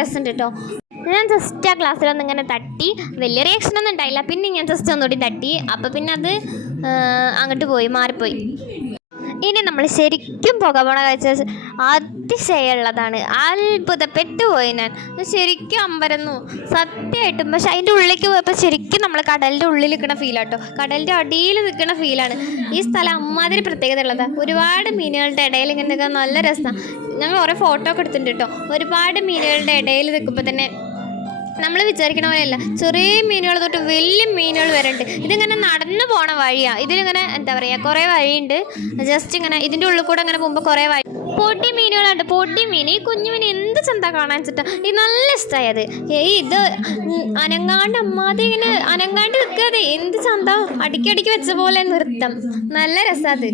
രസമുണ്ട് കേട്ടോ. ഞാൻ ജസ്റ്റ് ആ ഗ്ലാസ്സിലൊന്നും ഇങ്ങനെ തട്ടി, വലിയ റിയാക്ഷനൊന്നും ഉണ്ടായില്ല. പിന്നെ ഞാൻ ജസ്റ്റ് ഒന്നുകൂടി തട്ടി, അപ്പോൾ പിന്നെ അത് അങ്ങോട്ട് പോയി, മാറിപ്പോയി. ഇനി നമ്മൾ ശരിക്കും പുകമണ കഴിച്ച അതിശയമുള്ളതാണ്. അത്ഭുതപ്പെട്ടു പോയി ഞാൻ, ശരിക്കും അമ്പരന്നു സത്യമായിട്ടും. പക്ഷെ അതിൻ്റെ ഉള്ളിലേക്ക് പോയപ്പോൾ ശരിക്കും നമ്മൾ കടലിൻ്റെ ഉള്ളിൽ നിൽക്കുന്ന ഫീലാട്ടോ, കടലിൻ്റെ അടിയിൽ നിൽക്കുന്ന ഫീലാണ്. ഈ സ്ഥലം അമ്മാതിരി പ്രത്യേകത ഉള്ളതാണ്. ഒരുപാട് മീനുകളുടെ ഇടയിൽ ഇങ്ങനെ നിൽക്കാൻ നല്ല രസമാണ്. ഞങ്ങൾ കുറേ ഫോട്ടോ ഒക്കെ എടുത്തിട്ടുണ്ട് കേട്ടോ. ഒരുപാട് മീനുകളുടെ ഇടയിൽ നിൽക്കുമ്പോൾ തന്നെ നമ്മൾ വിചാരിക്കണ പോലെയല്ല, ചെറിയ മീനുകൾ തൊട്ട് വലിയ മീനുകൾ വരെയുണ്ട്. ഇതിങ്ങനെ നടന്നു പോണ വഴിയാണ്. ഇതിലിങ്ങനെ എന്താ പറയുക, കുറേ വഴിയുണ്ട്. ജസ്റ്റ് ഇങ്ങനെ ഇതിൻ്റെ ഉള്ളിൽ കൂടെ അങ്ങനെ പോകുമ്പോൾ കുറേ വഴി. പൊടി മീനുകളുണ്ട്, പൊടി മീൻ. ഈ കുഞ്ഞു മീൻ എന്ത് ചന്ത കാണാൻ വെച്ചിട്ടാ. ഇത് നല്ല ഇഷ്ടമായത്. ഇത് അനങ്ങാണ്ട് അമ്മാതിരി ഇങ്ങനെ അനങ്ങാണ്ട് നിൽക്കാതെ എന്ത് ചന്ത, അടിക്കടിക്ക് വെച്ച പോലെ നൃത്തം. നല്ല രസമാണ്.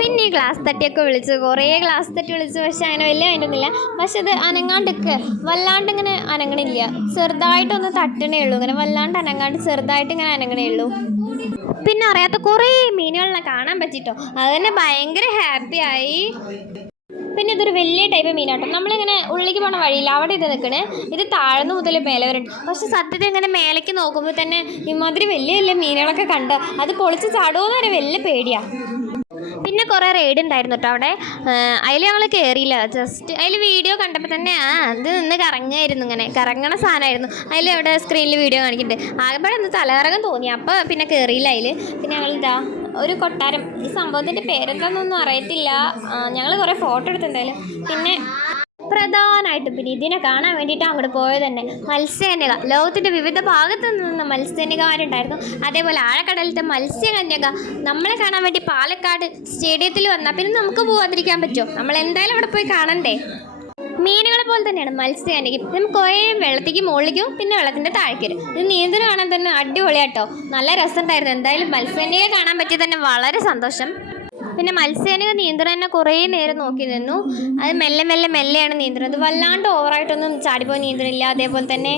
പിന്നെ ഈ ഗ്ലാസ് തട്ടിയൊക്കെ വിളിച്ചു, കുറേ ഗ്ലാസ് തട്ടി വിളിച്ചു. പക്ഷെ അങ്ങനെ വലിയ അതിൻ്റെയൊന്നുമില്ല. പക്ഷെ ഇത് അനങ്ങാണ്ടൊക്കെ വല്ലാണ്ട് ഇങ്ങനെ അനങ്ങണില്ല, ചെറുതായിട്ടൊന്ന് തട്ടണേ ഉള്ളൂ. ഇങ്ങനെ വല്ലാണ്ട് അനങ്ങാണ്ട് ചെറുതായിട്ട് ഇങ്ങനെ അനങ്ങണേ ഉള്ളൂ. പിന്നെ അറിയാത്ത കുറേ മീനുകളെ കാണാൻ പറ്റിട്ടോ, അത് തന്നെ ഭയങ്കര ഹാപ്പി ആയി. പിന്നെ ഇതൊരു വലിയ ടൈപ്പ് മീനാട്ടോ. നമ്മളിങ്ങനെ ഉള്ളിലേക്ക് പോകണ വഴിയില്ല, അവിടെ ഇത് നിൽക്കണേ. ഇത് താഴ്ന്നു മുതൽ മേലെ വരുന്നുണ്ട്. പക്ഷെ സത്യത്തിൽ ഇങ്ങനെ മേലേക്ക് നോക്കുമ്പോൾ തന്നെ ഇമാതിരി വലിയ വലിയ മീനുകളൊക്കെ കണ്ട് അത് പൊളിച്ച് ചാടുമോയെന്ന് വരെ വലിയ പേടിയാണ്. പിന്നെ കുറേ റൈഡ് ഉണ്ടായിരുന്നു കേട്ടോ അവിടെ. അതിൽ ഞങ്ങൾ കയറിയില്ല, ജസ്റ്റ് അതിൽ വീഡിയോ കണ്ടപ്പോൾ തന്നെ അത് നിന്ന് കറങ്ങായിരുന്നു, ഇങ്ങനെ കറങ്ങണ സാധനമായിരുന്നു. അതിൽ അവിടെ സ്ക്രീനിൽ വീഡിയോ കാണിക്കുന്നുണ്ട്. ആകെപ്പാടെ ഒന്ന് തലകറങ്ങാൻ തോന്നി, അപ്പോൾ പിന്നെ കയറിയില്ല അതിൽ. പിന്നെ ഞങ്ങളിതാ ഒരു കൊട്ടാരം, ഈ സംഭവത്തിൻ്റെ പേരെന്താണെന്നൊന്നും അറിയത്തില്ല. ഞങ്ങൾ കുറേ ഫോട്ടോ എടുത്തിട്ടുണ്ടായാലും. പിന്നെ പ്രധാനമായിട്ടും പിന്നെ ഇതിനെ കാണാൻ വേണ്ടിയിട്ട് അങ്ങോട്ട് പോയത് തന്നെ മത്സ്യകന്യക. ലോകത്തിൻ്റെ വിവിധ ഭാഗത്തു നിന്ന് മത്സ്യകന്യകമാരുണ്ടായിരുന്നു. അതേപോലെ ആഴക്കടലിലത്തെ മത്സ്യകന്യക നമ്മളെ കാണാൻ വേണ്ടി പാലക്കാട് സ്റ്റേഡിയത്തിൽ വന്നാൽ പിന്നെ നമുക്ക് പോകാതിരിക്കാൻ പറ്റുമോ? നമ്മൾ എന്തായാലും അവിടെ പോയി കാണണ്ടേ. മീനുകളെ പോലെ തന്നെയാണ് മത്സ്യകന്യക. നമുക്ക് കുറേ വെള്ളത്തേക്ക് മുകളിലേക്കും പിന്നെ വെള്ളത്തിൻ്റെ താഴേക്കും. ഇത് നീന്തൽ കാണാൻ തന്നെ അടിപൊളിയാട്ടോ, നല്ല രസമുണ്ടായിരുന്നു. എന്തായാലും മത്സ്യകന്യക കാണാൻ പറ്റിയത് തന്നെ വളരെ സന്തോഷം. പിന്നെ മത്സ്യകന്യക നീന്തണം തന്നെ കുറേ നേരം നോക്കി നിന്നു. അത് മെല്ലെ മെല്ലെ മെല്ലെയാണ് നീന്തുന്നത്. വല്ലാണ്ട് ഓവറായിട്ടൊന്നും ചാടിപ്പോയി നീന്തണില്ല, അതേപോലെ തന്നെ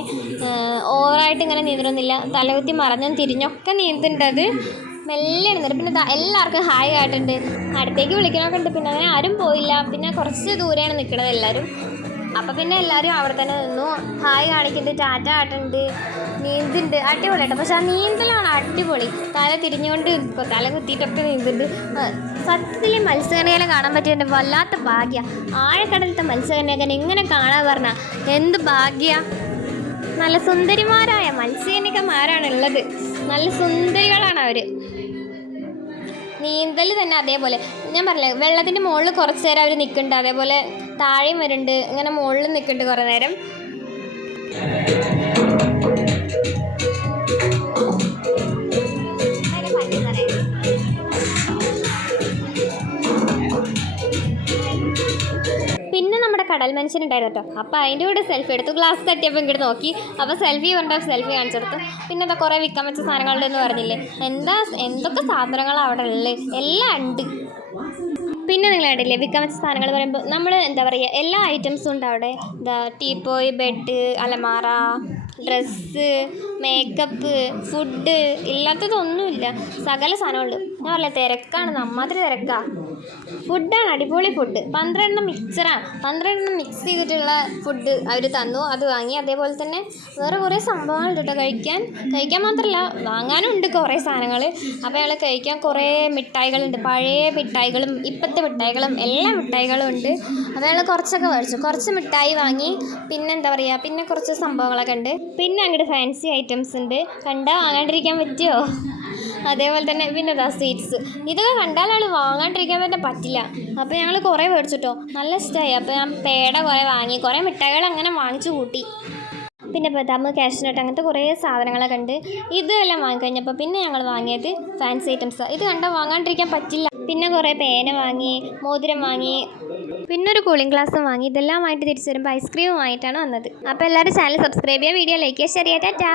ഓവറായിട്ട് ഇങ്ങനെ നീന്തണമെന്നില്ല. തലകുത്തി മറഞ്ഞും തിരിഞ്ഞൊക്കെ നീന്തുണ്ടത് മെല്ലെയാണ് നീന്തൽ. പിന്നെ എല്ലാവർക്കും ഹായ് ആയിട്ടുണ്ട്, അടുത്തേക്ക് വിളിക്കണമൊക്കെ ഉണ്ട്. പിന്നെ അങ്ങനെ ആരും പോയില്ല. പിന്നെ കുറച്ച് ദൂരെയാണ് നിൽക്കുന്നത് എല്ലാവരും. അപ്പം പിന്നെ എല്ലാവരും അവിടെ തന്നെ നിന്നു, ഹായ് കാണിക്കുന്നുണ്ട്, ടാറ്റ ആട്ടുണ്ട്, നീന്തുണ്ട്. അടിപൊളിയാട്ടോ. പക്ഷെ ആ നീന്തലാണ് അടിപൊളി. തല തിരിഞ്ഞുകൊണ്ട് തല കുത്തിയിട്ടൊക്കെ നീന്തുണ്ട്. സത്യത്തിൽ മത്സ്യകന്യകനെ കാണാൻ പറ്റിയ വല്ലാത്ത ഭാഗ്യ. ആഴക്കടലത്തെ മത്സ്യകന്യകനെ ഇങ്ങനെ കാണാൻ പറഞ്ഞാൽ എന്ത് ഭാഗ്യ. നല്ല സുന്ദരിമാരായ മത്സ്യകന്യകമാരാണുള്ളത്, നല്ല സുന്ദരികളാണ് അവർ. നീന്തൽ തന്നെ അതേപോലെ ഞാൻ പറഞ്ഞില്ലേ, വെള്ളത്തിൻ്റെ മുകളിൽ കുറച്ച് നേരം അവർ നിൽക്കുന്നുണ്ട്, അതേപോലെ താഴെയും വരുന്നുണ്ട്. ഇങ്ങനെ മുകളിൽ നിൽക്കുന്നുണ്ട് കുറേ നേരം. പിന്നെ നമ്മുടെ കടൽ മനുഷ്യനുണ്ടായിരുന്നു കേട്ടോ. അപ്പോൾ അതിൻ്റെ കൂടെ സെൽഫി എടുത്തു. ഗ്ലാസ് തട്ടിയപ്പോൾ ഇങ്ങോട്ട് നോക്കി, അപ്പോൾ സെൽഫി പറഞ്ഞാൽ സെൽഫി കാണിച്ചെടുത്തു. പിന്നെ എന്താ കുറേ വിൽക്കാൻ വെച്ച സാധനങ്ങളുണ്ടെന്ന് പറഞ്ഞില്ലേ, എന്തൊക്കെ സാധനങ്ങളാണ് അവിടെ ഉള്ളത്, എല്ലാം ഉണ്ട്. പിന്നെ നിങ്ങൾ കണ്ടില്ലേ വിൽക്കാൻ വെച്ച സാധനങ്ങൾ പറയുമ്പോൾ നമ്മൾ എന്താ പറയുക, എല്ലാ ഐറ്റംസും ഉണ്ട് അവിടെ. എന്താ ടീപ്പോയ്, ബെഡ്, അലമാറ, ഡ്രസ്സ്, മേക്കപ്പ്, ഫുഡ്, ഇല്ലാത്തതൊന്നുമില്ല, സകല സാധനമുണ്ട്. ഞാൻ പറഞ്ഞില്ല തിരക്കാണ്, നമ്മാതിരി തിരക്കാണ്. ഫുഡാണ് അടിപൊളി ഫുഡ്. 12 മിക്സറാണ്, 12 മിക്സ് ചെയ്തിട്ടുള്ള ഫുഡ് അവർ തന്നു, അത് വാങ്ങി. അതേപോലെ തന്നെ വേറെ കുറേ സംഭവങ്ങളുണ്ട് കേട്ടോ കഴിക്കാൻ മാത്രമല്ല വാങ്ങാനും ഉണ്ട് കുറേ സാധനങ്ങൾ. അപ്പോൾ ഞങ്ങൾ കഴിക്കാൻ കുറേ മിഠായികളുണ്ട്, പഴയ മിഠായികളും ഇപ്പോഴത്തെ മിഠായികളും എല്ലാ മിഠായികളും ഉണ്ട്. അപ്പോൾ ഞങ്ങൾ കുറച്ചൊക്കെ മേടിച്ചു, കുറച്ച് മിഠായി വാങ്ങി. പിന്നെ എന്താ പറയുക, പിന്നെ കുറച്ച് സംഭവങ്ങളൊക്കെ ഉണ്ട്. പിന്നെ അങ്ങോട്ട് ഫാൻസി ഐറ്റംസ് ഉണ്ട്, കണ്ടാൽ വാങ്ങാണ്ടിരിക്കാൻ പറ്റുമോ? അതേപോലെ തന്നെ പിന്നെ സ്വീറ്റ്സ്, ഇതൊക്കെ കണ്ടാൽ വാങ്ങാണ്ടിരിക്കാൻ തന്നെ പറ്റില്ല. അപ്പോൾ ഞങ്ങൾ കുറേ മേടിച്ചിട്ടോ, നല്ല ഇഷ്ടമായി. അപ്പോൾ ഞാൻ പേട കുറേ വാങ്ങി, കുറേ മിഠായികൾ അങ്ങനെ വാങ്ങിച്ചു കൂട്ടി. പിന്നെ ബദാം, കാഷ്നട്ട്, അങ്ങനത്തെ കുറേ സാധനങ്ങളൊക്കെ ഉണ്ട്. ഇതെല്ലാം വാങ്ങിക്കഴിഞ്ഞപ്പോൾ പിന്നെ ഞങ്ങൾ വാങ്ങിയത് ഫാൻസി ഐറ്റംസ്. ഇത് കണ്ടാൽ വാങ്ങാണ്ടിരിക്കാൻ പറ്റില്ല. പിന്നെ കുറേ പേന വാങ്ങി, മോതിരം വാങ്ങി, പിന്നെ ഒരു കൂളിംഗ് ഗ്ലാസ്സും വാങ്ങി. ഇതെല്ലാം വാങ്ങിയിട്ട് തിരിച്ചു വരുമ്പോൾ ഐസ്ക്രീം വാങ്ങിയിട്ടാണ് വന്നത്. അപ്പോൾ എല്ലാവരും ചാനൽ സബ്സ്ക്രൈബ് ചെയ്യുക, വീഡിയോ ലൈക്ക് ചെയ്യുക, ഷെയർ ചെയ്യുക. ടാറ്റാ.